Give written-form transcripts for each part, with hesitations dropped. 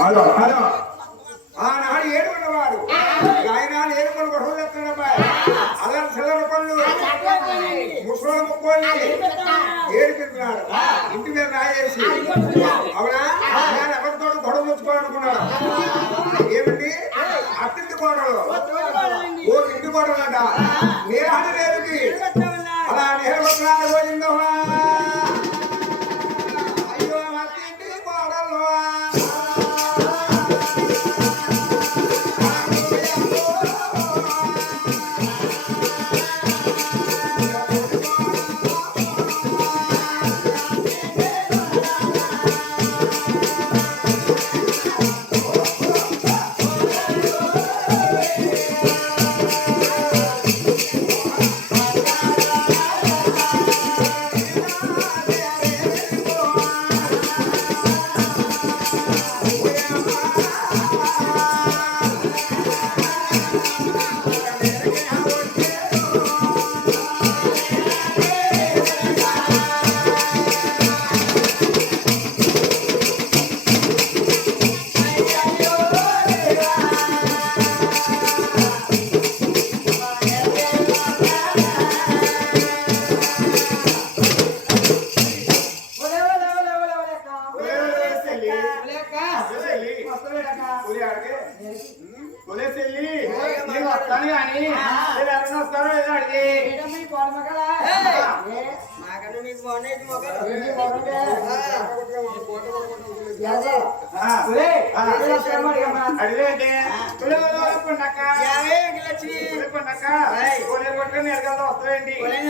Hello hello ఆనాడు ఏడుకున్నవాడు ఆయనాడు ఏడుకొని గొడవ చెప్తున్నాడు అల్లరి చిల్లర పనులు ముసలి ముక్కోళ్ళు ఏడుకుంటున్నాడు ఇంటి మీద రాయేసి అవునా నేను ఎవరితో గొడవ తెచ్చుకోవాలనుకున్నాడు ఏమిటి అత్తింటి గొడవలు ఓ ఇంటి గొడవలు అంట నేరాడు రేరుకి అలా నేర్పత్రాలు పోయిందో అయ్యో అత్తింటి గొడవలు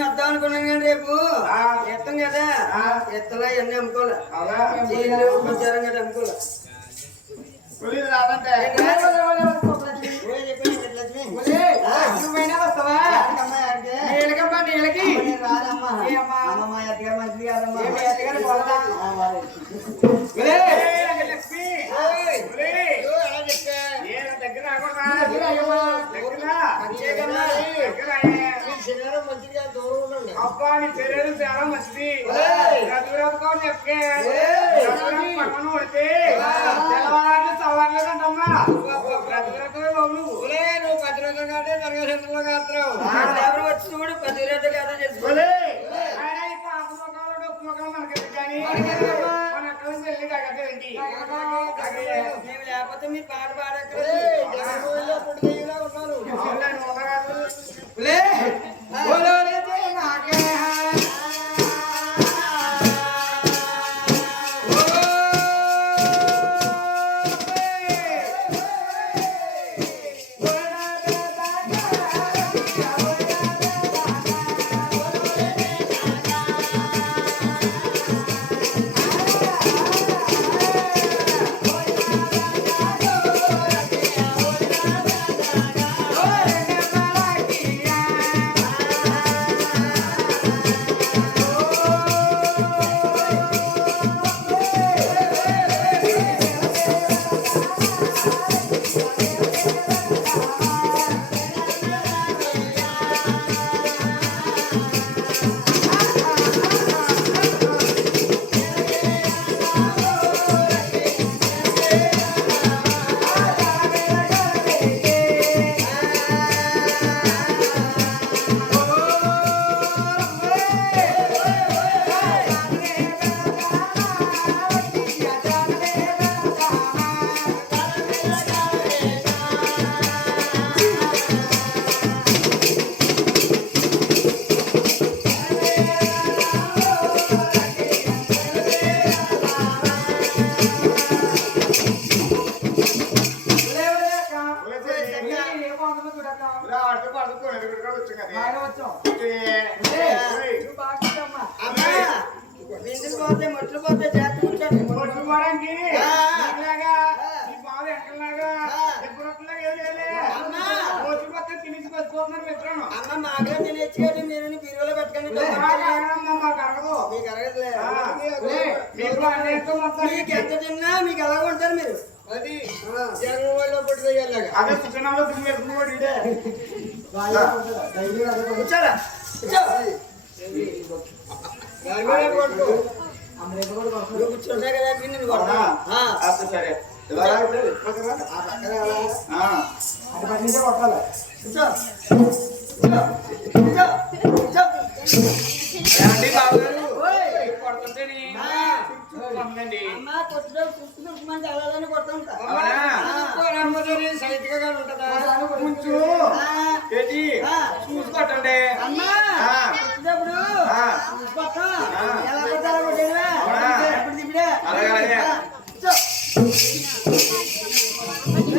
వద్దామనుకున్నాను రేపు ఎత్తం కదా ఎత్తలా ఇవన్నీ అమ్ముకోలే కదా అమ్ముకోలే రాదంటే అబ్బా నీ చర్యలు చాలా మంచిది చెప్తే పక్కన కొడితే తెల్లవారు సవాళ్ళంటమ్మా నువ్వు 10 రోజుల కంటే దర్గాలో కాత్రావు వచ్చి చూడు 10 రోజులు కదా చేసుకోలే లేకపోతే మీ పాట పాడక్కడ వచ్చాం బిందులు పోతాయి మొట్లు పోతాయి చేతి కూర్చోండి మొట్లు పోవడానికి ఆ. నీకులాగా, నీ బాబు ఎక్కడలాగా, ఎప్పుడొట్లాగా ఏం చేయలే. అమ్మా. రోజులు మొత్తం తినేసి బతిపోతున్నారు మిత్రులు. అమ్మ మాగా తినేచ్చుకోండి మీరు బీరువాలో పెట్టకండి మాకు అరగదు. మీకు అరగట్లే మీకు అన్నింటితో మొత్తం మీకు ఎంత తిన్నా మీకు ఎలాగ ఉంటారు మీరు అది ఆ, జగన్లో పడి వేయాలి అదే సుఖనాలో తిని పెట్టుకున్నాడు ఇదే. కూర్చోరా కూర్చో నువ్వు కూర్చుంటా కదా నేను కొడతా. ఆ. అప్పుడు సరే. కూర్చో కూర్చో కూర్చో కూర్చో ఏమండి బావగారు? ఓయ్. కొడుతుంటేని ఆ. చూసుకోండి. అమ్మ కొట్టులో చూసుకుంటే అలాలని కొడుతుంటా సైట్ గా ఉంటుందా? కొంచెం ఏంటి చూసుకోటండి. అమ్మా ఆ. కొట్టేటప్పుడు ఆ. చూసుకో. ఆ. ఎలా కొట్టాలో కొట్టేవా? అవునా? ఎప్పుడు తిప్పిడే? అలాగే, అలాగే. ఆ. కూర్చో.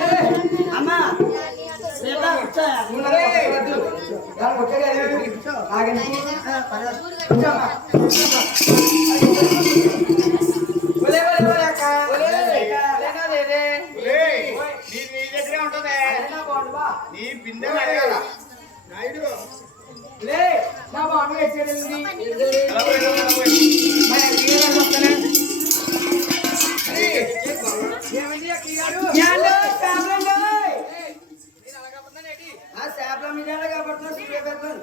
ఏయ్, అమ్మా లేదా కూర్చో. ఒలే, ఒలే, ఒలే అక్క. ఒలే, లేనా లేదే. ఒరేయ్, నీ దగ్గరే ఉంటది. నీ బిందె అడగాల. లే, నా బాబు ఎచ్చేదండి. ఎలా పోయి, ఎలా పోయి. యాలో శాపలండి. ఆ శాపల మీద కాబడుతున్నా సూర్య పెడతాను.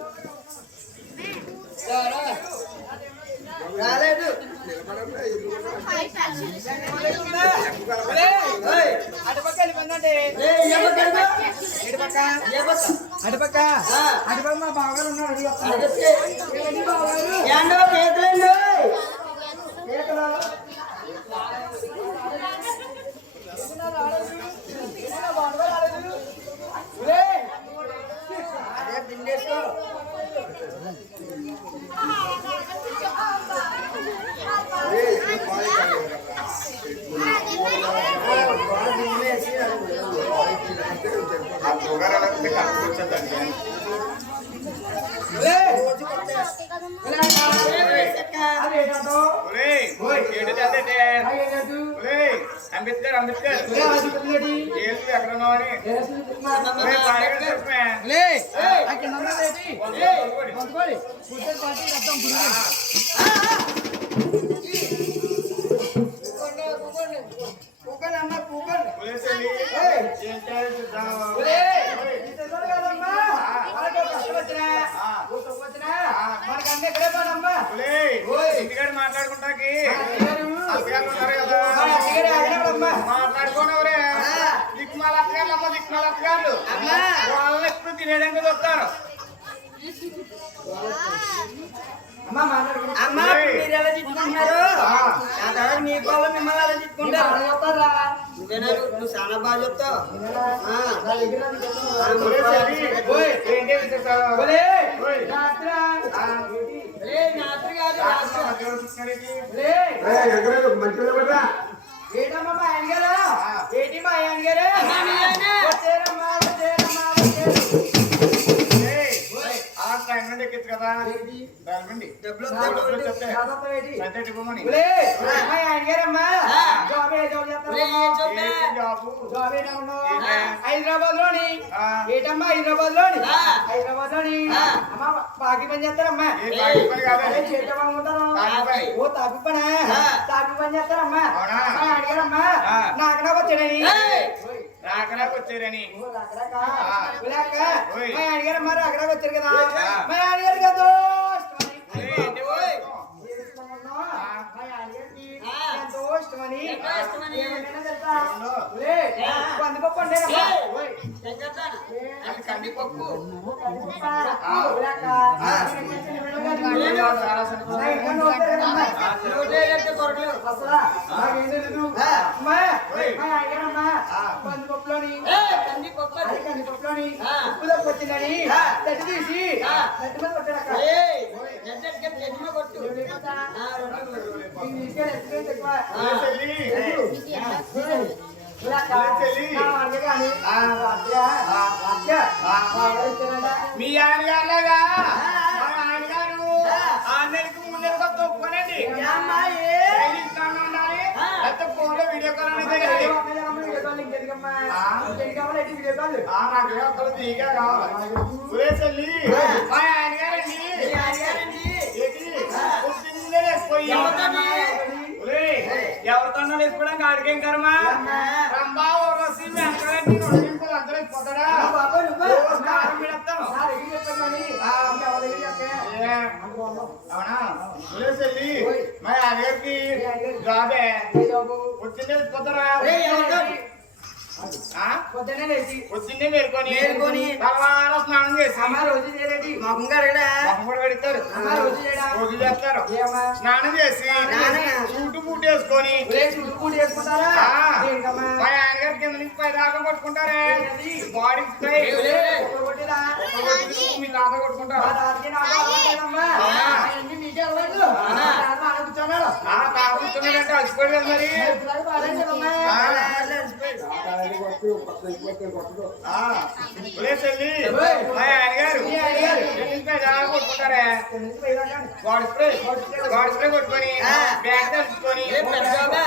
రాలేదు. ఓయ్. అటుపక్క వెళ్ళిపోయిందండి. ఏయ్, ఏ పక్క వెళ్తా? ఇటుపక్క. ఏ పక్క? అటుపక్క. ఆ. అటుపక్క మా బావగారు ఉన్నారు. అడిగి వస్తాను. అడిగితే. ఏండో కేకులండి. కేకులు. అదే బిందేసుకో. ఆ పొగరు అలా ఉంటే కడుపు వచ్చేద్దండి. ఒరేయ్, ఏంటిది అదేంటి? ఒరేయ్, అంబేద్కర్ అంబేద్కర్ ఏంటి ఎక్కడ ఉన్నావని? ఒరేయ్, బాగా చెప్పమే. ఒరేయ్ చెల్లి, ఏం చేయాలి చూద్దాం. ఒరేయ్, ఇంటికాడ మాట్లాడుకుంటాకి అత్తగారు ఉన్నారు కదా, మాట్లాడుకోండి. ఎవరే దిక్కుమాల అత్తగారు అమ్మ, దిక్కుమాల అత్తగారు వాళ్ళని ఎప్పుడు తినేయడానికి చూస్తారు. అమ్మా మీరు ఎలా తిట్టుకుంటున్నారు? ఆ తర్వాత మీ కోళ్ళు మిమ్మల్ని ఎలా తిట్టుకుంటారు? నువ్వేనా నువ్వు చాలా బాగా చెప్తావు. ఒరేయ్ చెల్లి, ఓయ్, ఏంటి విశేషాలు? ఓయ్. రాత్రి కాదు రాత్రి. మధ్యలో చూస్తున్నాడేంటి? ఏంటమ్మా మా ఆయన గారు? ఏంటి మా ఆయన గారు? వచ్చేరమ్మా, వచ్చేరమ్మా, వచ్చేరు. ఏయ్, ఆ టైం నుండి ఎక్కింది కదా బండి డబ్బులు డబ్బులు చెప్తే వస్తాయి. పెద్ద ఇవ్వమని. మా ఆయన గారమ్మా జాబ్ హైదరాబాద్ లోని ఏటమ్మా హైదరాబాద్ లోని హైదరాబాద్ లోని అమ్మా బాకీ పని చేస్తారమ్మా. ఏ బాకీ పని కాదు. చేద్దామనుకుంటారు. తాపి పని. ఓ తాపి పని తాపి పని చేస్తారమ్మా. అవునా? మా ఆయన గారమ్మా ఆ. నాకు నాకు వచ్చాడని రాకరాకు వచ్చారని. ఓయ్. మా ఆయన గారమ్మా రాకరాకు వచ్చారు కదా ఆ. మా ఆయన గారు కదా ఒరేయ్, ఏంటి బాబు? ఎంతో ఇష్టమని ఎంతో ఇష్టమని. ఏమైనా తెలుసా? అవును. ఒరే, కందిపప్పు వండారమ్మా. అది కందిపప్పు. చాలా కందిపప్పులోని కందిపప్పులోని ఉప్పు తక్కువ వచ్చిందని తట్టి తీసి తట్టి మీద కొట్టాడక్క. మీ ఆయన గారులాగా మా ఆయన గారు 6 నెలలకు 3 నెలలకు ఒప్పుకోనండి. నాకే అక్కడ నీకే కావాలి ఒరే చెల్లి మా ఆయన గారండి ఏంటి పొద్దున్నే లేచిపోయి ఎవరితోన్నా లేచిపోవడానికి ఆడికేం కర్మ రంభా ఓరసి వెంకటరెడ్డి నొడిపింపులు అందరూ పోతాడా కారం పెడతాను అవునా ఒరే చెల్లి మా ఆయన గారికి జాబే పొద్దున్నే పోతారా పొద్దున్నే మేలుకొని తలవార స్నానం చేసి మొహం కడగడా కూడా పెడతారు రోజు చేస్తారు స్నానం చేసి సూటు బూట్ వేసుకొని మా ఆయన గారి కింద నుంచి పై దాకా కొట్టుకుంటారే బాడీ మీ తాత కొట్టుకుంటారు తాత కూర్చున్నాడంటే అలసిపోయాడు మరి చెల్లి మా ఆయన గారు కొట్టుకుంటారే గాడ్ స్ప్రే కొట్టుకొని బ్యాగ్ తెలుసుకొని ఏం చేస్తారు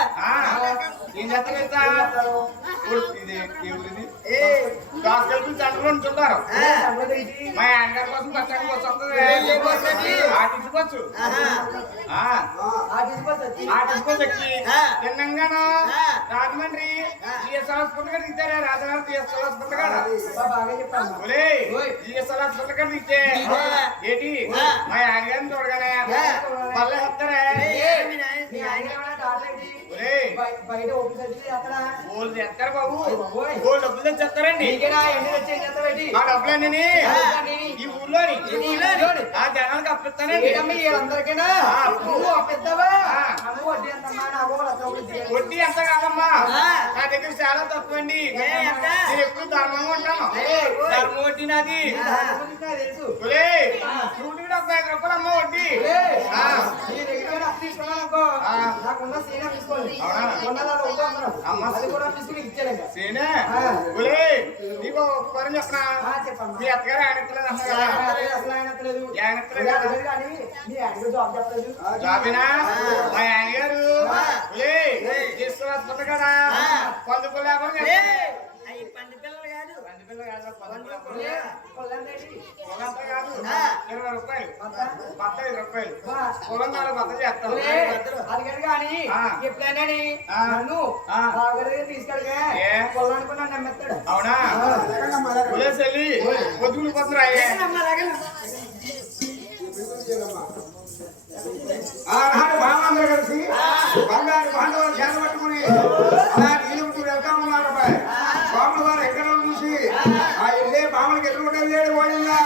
డాక్టర్లు సెంటర్లో ఉంచుంటారు మా ఆయన గారి కోసం పచ్చడి వస్తుంది ఆటించుకోవచ్చు ఆటించుకోవచ్చి తిన్నంగాను రాజమండ్రి జిఎస్ హాస్పిటల్ గారు దిగుతారా రాజగారు జిఎస్ హాస్పిటల్ గారు జిఎస్ హాస్పిటల్ గారు దిగితే ఏంటి మా ఆయన గారిని చూడగానే పల్లె చెప్తారా గోల్డ్ చేస్తారు బాబు గోల్డ్ డబ్బులు తెచ్చేస్తారండి ఆ డబ్బులన్నీ ఈ ఊర్లోని ఆ జనానికి అప్పిస్తానండి వడ్డీ ఎంత కాదమ్మా నా దగ్గర చాలా తక్కువ అండి నేను ఎప్పుడు ధర్మంగా ఉంటాను ధర్మం వడ్డీ నాది చూడు 75 రూపాయలు అమ్మ వడ్డీ నీకు పని చెప్పనా మీ అత్తగారు జాబినా మా ఆయన గారు తీసుకురాస్తుంది కదా పందుకు లేకుండా పొలం 4 బద్దలు చేస్తాను అవునా వెళ్ళి పొద్దులు పత్ర బాగుందరూ కలిసి బంగారు బాంధవులు చేత పట్టుకుని అలా నీళ్ళు వెళ్తా ఉన్నారు బాబుల వారు ఎక్కడ చూసి ఆ వెళ్ళే బామలకి ఎదురుకుంటే లేడు పోయిందా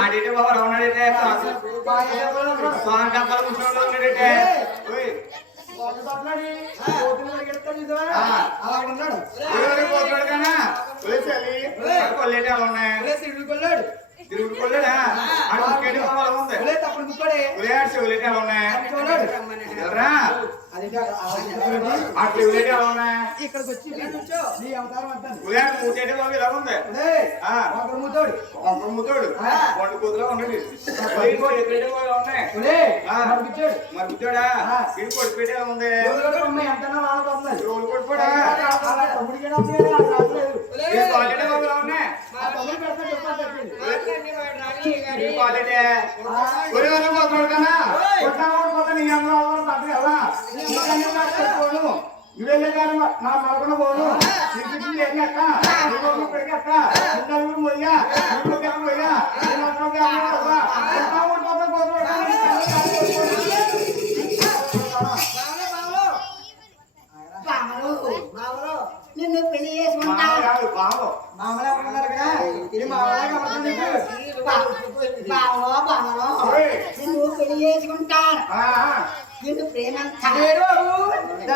ఆడితే బాబా రావణాడైతే డబ్బాలు కూర్చోవడం ఉన్నాడైతే కొల్లేటి అలా ఉన్నాయి తిరుగుడు కొల్లేడా తప్పుడు చెవులేటి అలా ఉన్నాయి ఇక్కడికి వచ్చి మూతేటి బాబు ఇలా ఉంది ఒకరు మూతోడు పండు కూతులో ఉండండి ఉన్నాయి మరి కూర్చోడా ఇది కొట్టిపెట్టే ఉంది రోజు కొట్టుకోడా ఉన్నాయి ఇవెళ్ళే కానీ నా మరొకన పోను అక్క పోయా పోయా నిన్ను పెళ్లి చేసుకుంటా మామూలు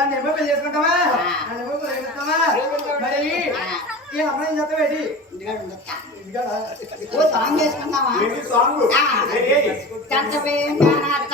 దాన్ని ఏమో పెళ్లి చేసుకుంటావా దాన్ని ఏమో ప్రేమిస్తావా మరి ఈ అమ్మాయి చెప్తావేటి ఓ సాంగ్ చేసుకుందామా ఏంటి సాంగ్ చంచపే నాటక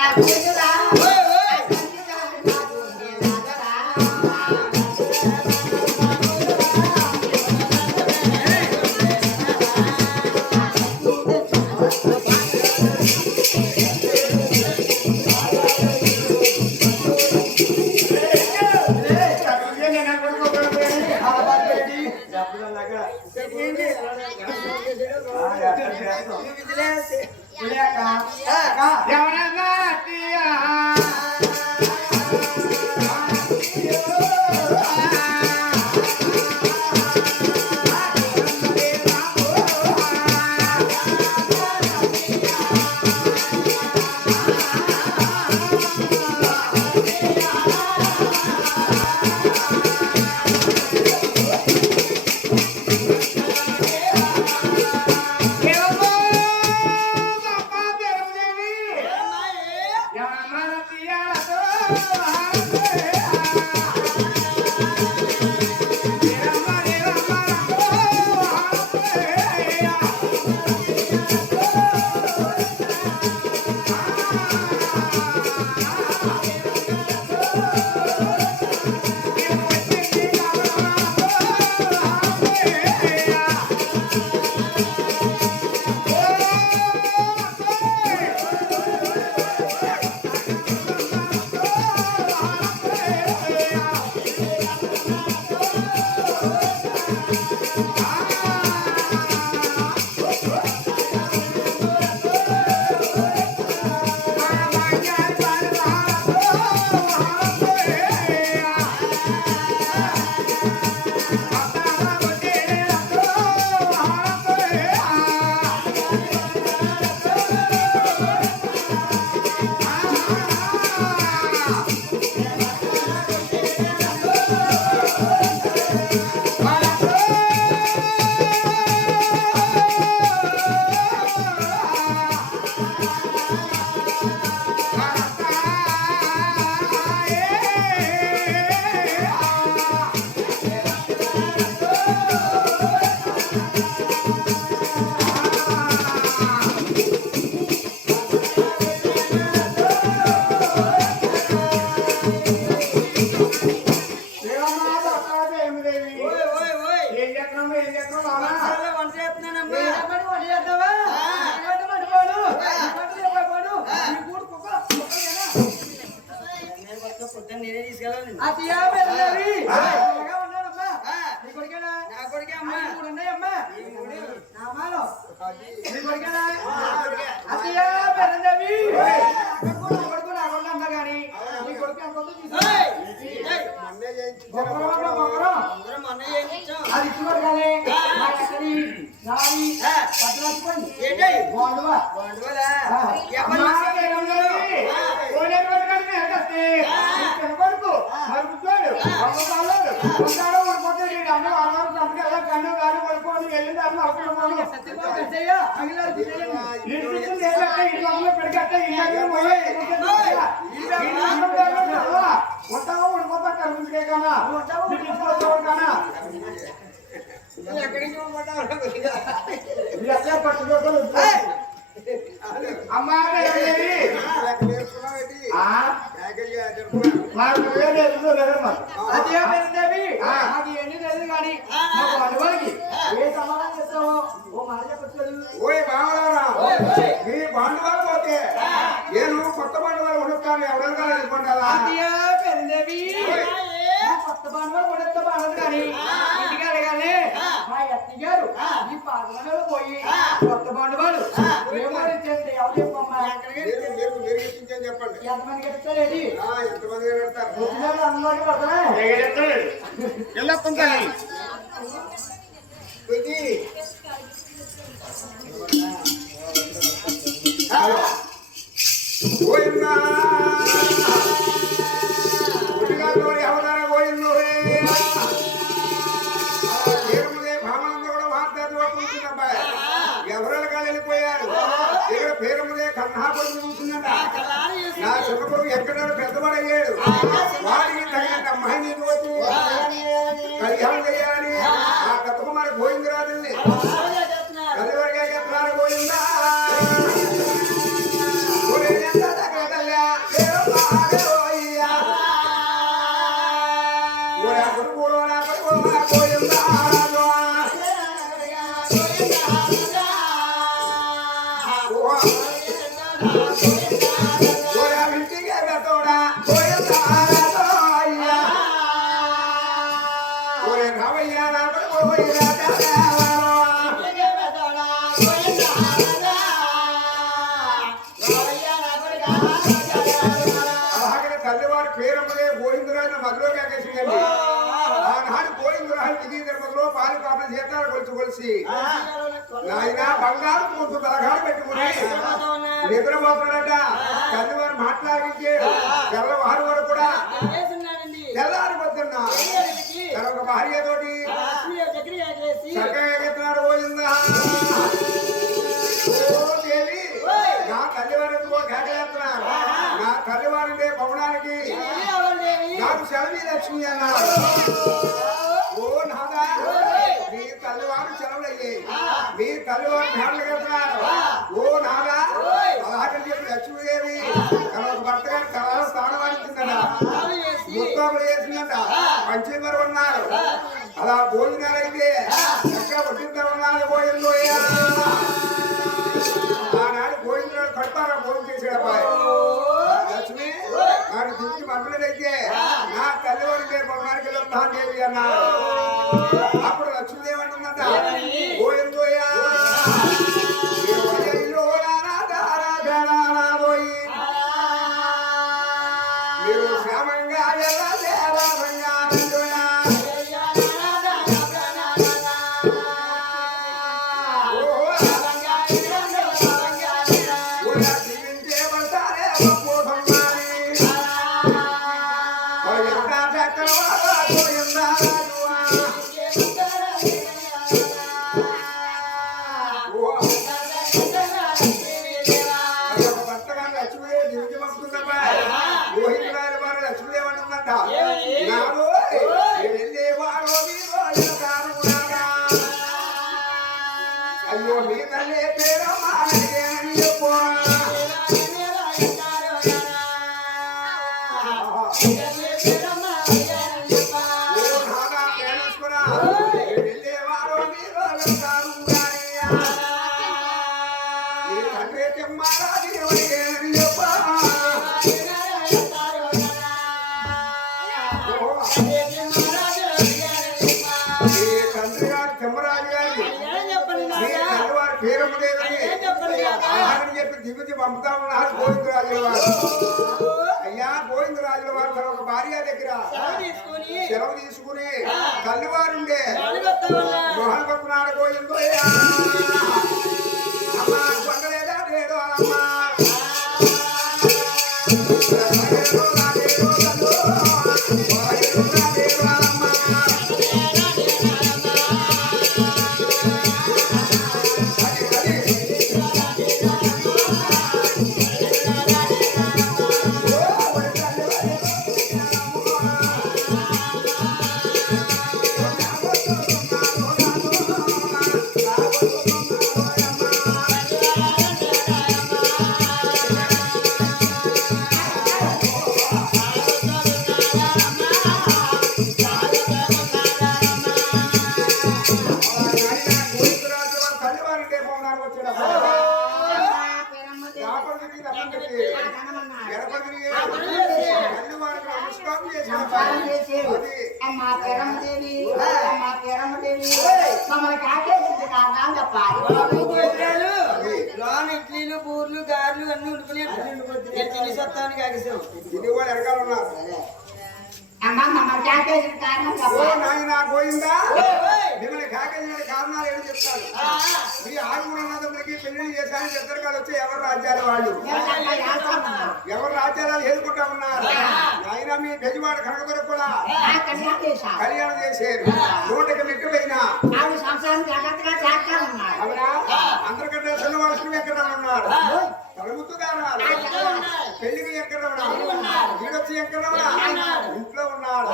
నేనే తీసుకెళ్ళాలి నా కొడుకే అమ్మా కొత్త బండవారు ఉడుతాను ఎవరైనా అనుకుంటారా కొత్త బండవారు ఉడత బాగుంది కానీ ఇంటికి అడగాలి మా అత్తి గారు ఈ పాదలో పోయి కొత్త బండవారు ఏమడిచ్చండి ఎవరు చెప్పమ్మా చెప్పండి ఎంతమంది కడతారేంటి ఎంతమంది కడతారు అందరికీ పడతారా గోయిందా అవతార గోయిందో భామనంద కూడా వార్తలు కూర్చున్నబ్బాయి ఎవరెల కాలు వెళ్ళిపోయారు ఇక్కడ పేరు మీద కన్నాపడి చూసిందట నా చిన్న కొడుకు ఎక్కడ పెద్దవాడయ్యాడు వాడికి తగినట్టు అమ్మాయి తల్లివారికి ఎత్తున్నారు పోయిందా ఎంత దగ్గర తల్లి పోయిందా తల్లివారి పేరమ్మదే గోవిందరాజు మధ్యలోకి ఆకేసిందండి ఆనాడు గోవిందరాజు విధి ధర్మంలో పాలు కాపలు చేతారు కొలిసి నాయన బంగారు కొంచెం బలగాలు పెట్టుకుని నిద్రపోతున్నాడట తల్లివారు మాట్లాడించాడు తెల్లవారు వరకు కూడా తెల్లారి పొద్దున్న తన ఒక భార్యతోటి చక్కగా ఎగుతున్నాడు పోయిందా దేవి నా తల్లివారు ఎందుకో కేకలేస్తున్నారు నా తల్లివారి భవనానికి నాకు సెలవి లక్ష్మి అన్నారు ఓ నాదా మీ తల్లివారు సెలవులయ్యాయి మీ తల్లివారు మేడలు కడుతున్నారు ఓ నాదా అలాగని చెప్పి లక్ష్మీదేవి తన ఒక భర్త గారి తల స్థానమానించిందట ముత్తాములు వేసిందట పంచీమరు ఉన్నారు అలా భోజనాలైతే ఎక్కడ వడ్డింతా ఉన్నారు పోయిందో ఆనాడు గోవిందరాడు కడతారా భోజనం చేసాడు అబ్బాయి లక్ష్మి నాడు దించి మంత్రులైతే నా తల్లివారికి పొలానికి దేవి అన్నారు అప్పుడు లక్ష్మీదేవి అంటుందంట గోవిందోయా మీరు శ్యామంగా అయ్యో మీ తల్లి పేరమ్మా దిగుచి పంపుతా ఉన్నారు గోవిందరాజుల వారు అయ్యా గోవిందరాజుల వారు తన ఒక భార్య దగ్గర సెలవు తీసుకుని తల్లివారుండే మోహన్ పడుతున్నాడు గోవిందయ్యా అమ్మా కొండలేదా లేదో అమ్మా ఇడ్లీలు బూర్లు గారెలు అన్ని ఉడుకునే సత్తానికి ఆగేసాం ఇది కూడా వెనకాల ఉన్నారు పోయిందా మిమ్మల్ని కాకేసిన కారణాలు ఏమి చెప్తారు మీ ఆరుగురున్నదరికి పెళ్లి చేశారని ఇద్దరు కాదు వచ్చి ఎవరు రాజ్యాలు వాళ్ళు ఎవరు రాజ్యాలు ఎదుర్కొంటా ఉన్నారు అయినా మీ గజవాడ కనకదొరకు కూడా కళ్యాణం చేశారు నూటకి మెట్టు పోయినా అవునా అందరికంటే చిన్నవాడు ఎక్కడ ఉన్నారు తలుగుతూ కారణాలు పెళ్లికి ఎక్కడ ఉన్నాడు వీడొచ్చి ఎక్కడ ఉన్నాడు ఇంట్లో ఉన్నాడు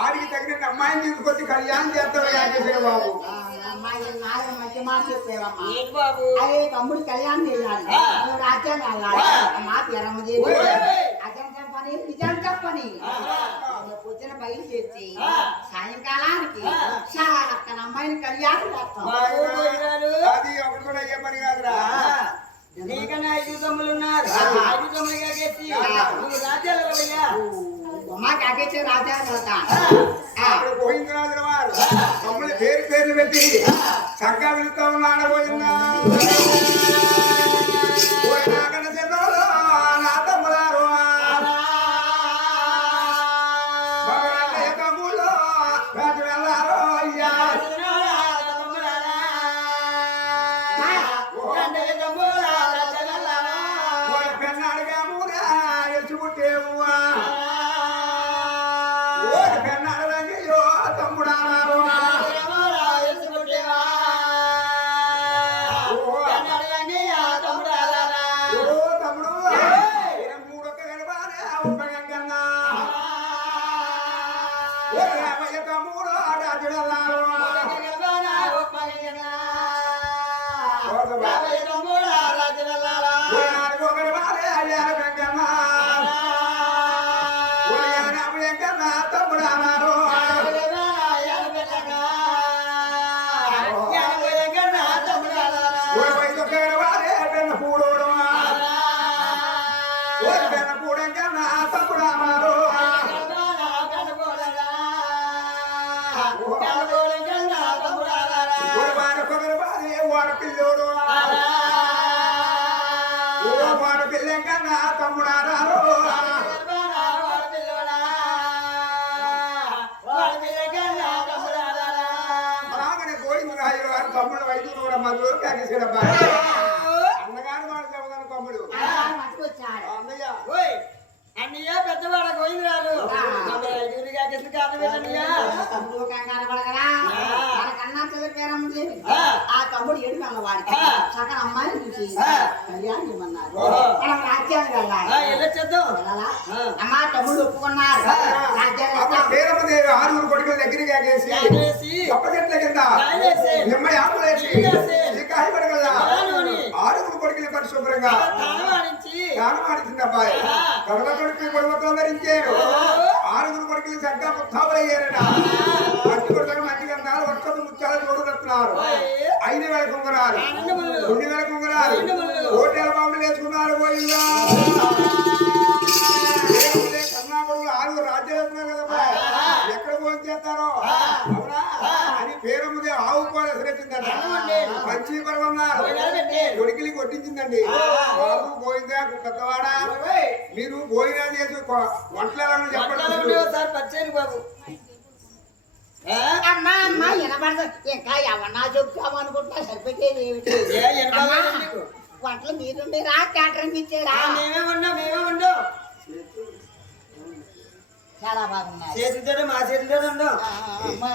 ఆడికి తగిన అమ్మాయిని తీసుకొచ్చి కళ్యాణం చేస్తాడు యాకేశ్వర బాబు అమ్మా ఈ నాలుగు మంచి మాట చెప్పేవమ్మా ఏంటి బాబు అదే తమ్ముడు కళ్యాణం చేయాలి ఆ. నువ్వు రాజ్యం వెళ్ళాలి ఆ. అమ్మా పేరమ్మదేవి ఓయ్. అజం చెప్పని నిజం చెప్పని ఆహా. పొద్దున బయలు చేసి ఆ. సాయంకాలానికి ఆ. అక్కడ అమ్మాయిని కళ్యాణం చేస్తాం బాబు పోయినాడు. అది ఒకటి కూడా అయ్యే పని కాదురా నీకన్నా 5 తమ్ముళ్ళు ఉన్నారు ఆ. 5 తమ్ముళ్ళు కాకేసి ఆ. నువ్వు రాజ్యాలు వెళ్ళయ్యా అమ్మా కాకేసి రాజ్యాలు వెళ్తా అక్కడ గోవిందరాజుల వారు మమ్మల్ని పేర్లు పెట్టి చక్కగా వెళ్తా ఉన్నాడు పోయిందా నాకన్న చెన్నోలు నా తమ్ములారు మగవాళ్ళ తమ్ముళ్ళు రాజు వెళ్ళారు అయ్యా ఓరి పెన్నాడుగా మూడా ఎలుచుకుంటేవువా ఓరి పెన్నాడు రంగయ్యో తమ్ముడారు ఓ తమ్ముడు మూడొక్క గడపానే ఉపగంగన్నా ఓరి రామయ్య తమ్ముడు రాజు వెళ్ళారు ఓనాడు ఒకడు వారే అయ్యారు గంగన్న ఓరి రామయ్య కన్నా తమ్ముడారు ఓరి వైదొక్క గడపారే పెన్న పూడోడు ఓరి పెన్న పూడం కన్నా తమ్ముడారు ఓరి వాడొక్క గడపారే వాడు పిల్లోడు ఓ వాడు పిల్లం కన్నా తమ్ముడారు అలాగనే గోవిందరాజు గారు తమ్ముడు వైద్యుడు కూడా మధురు కాకేసాడబ్బా అన్నగారు వాడు చెబుతాను తమ్ముడు మట్టుకొచ్చాడు అన్నయ్య అన్నయ్య పెద్దవాడ గోవిందరాలు కారణం ఏంటన్నయ్యా తమ్ముడు కంగారు పడగరా మనకన్నా చదివి పేరమ్మది ఆ. ఆ తమ్ముడు ఏడు వెళ్ళవాడికి ఆ. సగం అమ్మాయిని చూసి ఆ. కళ్యాణం చేయమన్నారు ఓహో. మనం రాజ్యానికి వెళ్ళాలి వెళ్ళొచ్చేద్దాం వెళ్ళాలా? ఆ. అమ్మా తమ్ముడు ఒప్పుకున్నారు ఆ. రాజ్యానికి అప్పుడు వెళ్తాం. పేరమ్మదేవి ఆరుగురు కొడుకుల దగ్గరికి కాకేసి కాకేసి గొప్ప చెట్ల కింద కాయలేసి నిమ్మ ఆకులేసి నీళ్ళేసి కాయ పడగలదా పొలాలోని ఆరుగురు కొడుకులు పరిశుభ్రంగా తాళవాడించి దానం ఆడించింది అబ్బాయి ఆ. కడవ కొడుకు కొడుకుతో ధరించారు ఓహో. ఆరుగురు కొడుకులు చక్కగా ముత్తాబలయ్యారట మంచి కొడుకు మంచి గంధాలు వర్షపు ముత్యాలు జోడు కట్టున్నారు ఓయ్. 5,000 కుంగరాలు ఆనందములు. 2,000 కుంగరాలు ఆనందములు. కోటేల బాంబులు వేసుకున్నారు పోయిందా కర్ణాకుడు ఆరుగురు రాజ్యాలు వేస్తున్నారు కదా ఎక్కడ భోజనం చేస్తారో అవునా అని పేరమ్మది ఆవు కూడా ఎసరెట్టిందంట అవునండి. మంచి పర్వన్నారు పోయినారండి. కొడుకులు కొట్టించిందండి బాబు పోయిందా పెద్దవాడా మీరు భోజనాలు చేసి వంటలు చెప్పండి ఒకసారి పచ్చేది బాబు అమ్మా అమ్మా వినపడదు ఇంకా ఎవరన్నా చెప్తామనుకుంటా సరిపెట్టేది ఏమిటి ఏ ఎనభై అమ్మా, నీకు? వంటలు మీరుండేరా క్యాటరింగ్ ఇచ్చారా మేమే ఉండం చాలా బాగున్నాయి చేతితో మా చేతితో ఉండం అమ్మా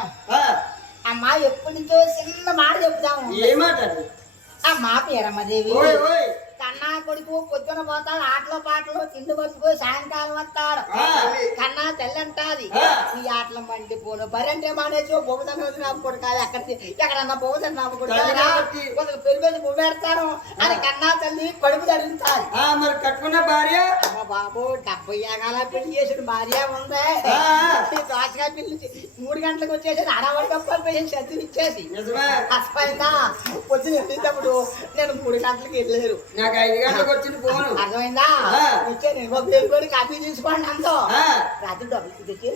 అమ్మా ఎప్పటి నుంచో చిన్న మాట చెప్తాము ఏ మాట అది? అమ్మా పేరమ్మదేవి ఓయ్ ఓయ్ కన్నా కొడుకు పొద్దున పోతాడు ఆటలో పాటలు తిండి పట్టుకుని సాయంకాలం వస్తాడు ఆ. కన్నా తెల్లి అంటాది ఆ. ఈ ఆటలు మండిపోను బరంటే మానేసి బొగుదన్న రోజు నమ్ముకోడు కాదు ఎక్కడన్నా బొగుదన్న నమ్ముకోడు తల్లి కాబట్టి. కొందరు పెరుగు పెడతాను అని కన్నా తల్లి కడుపు తడుగుతాది మరి కట్టుకున్న భార్య అమ్మ బాబు 70 యాగాల పెళ్లి చేసిన భార్య ఉంది ఆ. దోసకాయ పిల్లి 3 గంటలకు వచ్చేసి అడవాడి కప్ప చదువు ఇచ్చేసి నిజమే అస్పైందా పొద్దున వెళ్ళేటప్పుడు నేను 3 గంటలకు వెళ్ళలేరు నాకు 5 గంటలకు వచ్చింది ఫోను అర్థమైందా ఆ. వచ్చే నేను పేరుకొని కాఫీ తీసుకోండి అంతో ఆ. రాత్రి డబ్బులు తెచ్చి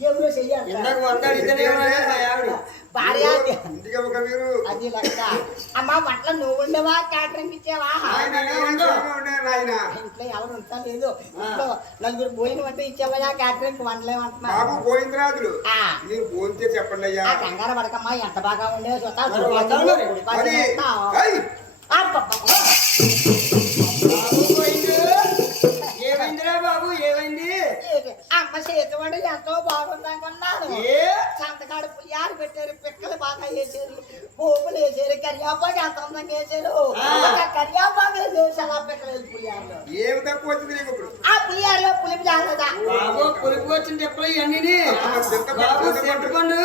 జేబులో చెయ్యాలి ఇందాక 100 అడిగితేనే ఉన్నాడు మా ఆవిడ భార్య ఇంటికి ఒక మీరు అది లెక్క అమ్మ వంటలు నువ్వు ఉండవా క్యాటరింగ్ ఇచ్చావా ఆయన ఉన్నారు ఆయన ఇంట్లో ఎవరు ఉంటా లేదు ఇంట్లో నలుగురు భోజనం అంటే ఇచ్చావా క్యాటరింగ్ వంటలేమంటున్నా బాబు గోవిందరాజులు ఆ. మీరు భోంచే చెప్పండి అయ్యా ఆ కంగారు పడకమ్మా ఎంత బాగా ఉండేదో చూస్తా మరి వంటలు మరి. అది ఏయ్! బాబు పోయిండు. ఏమైందిరా బాబు ఏమైంది అమ్మ చేతి వంట ఎంతో బాగుంది అనుకున్నాను ఏ సంతకాడు పులియారు పెట్టారు పిక్కలు బాగా వేసారు పోపులు వేసారు కరియాపాకు ఎంత అందంగా వేసారు కరియాపాకు వేసి అలా పిక్కలు పులియారులో ఏమి తక్కువ వచ్చింది నీకు ఇప్పుడు ఆ పులియారులో పులిపి జాగ్రత్త బాబు పులుపు వచ్చింది ఎప్పుడు ఇవన్నీ బాబు చెట్టుకోండు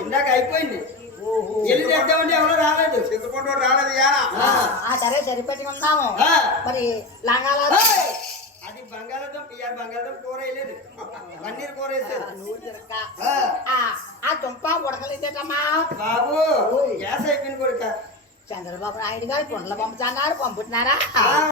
ఇందాక అయిపోయింది ఎల్లి తెద్దామంటే ఎవరో రాలేదు. చింతపండు రాలేదు యానా సరే సరిపెట్టి ఉన్నాము ఆ, మరి లంగాల అది బంగాళాదుంప ఇవాళ బంగాళాదుంప కూర వేయలేదు, పన్నీర్ కూర వేసారు. ఆ దుంప ఉడకలేదేటమ్మా బాబు గ్యాస్ అయిపోయింది కొడుక. చంద్రబాబు నాయుడు గారు కుండలు పంపుతున్నారు పంపుతున్నారా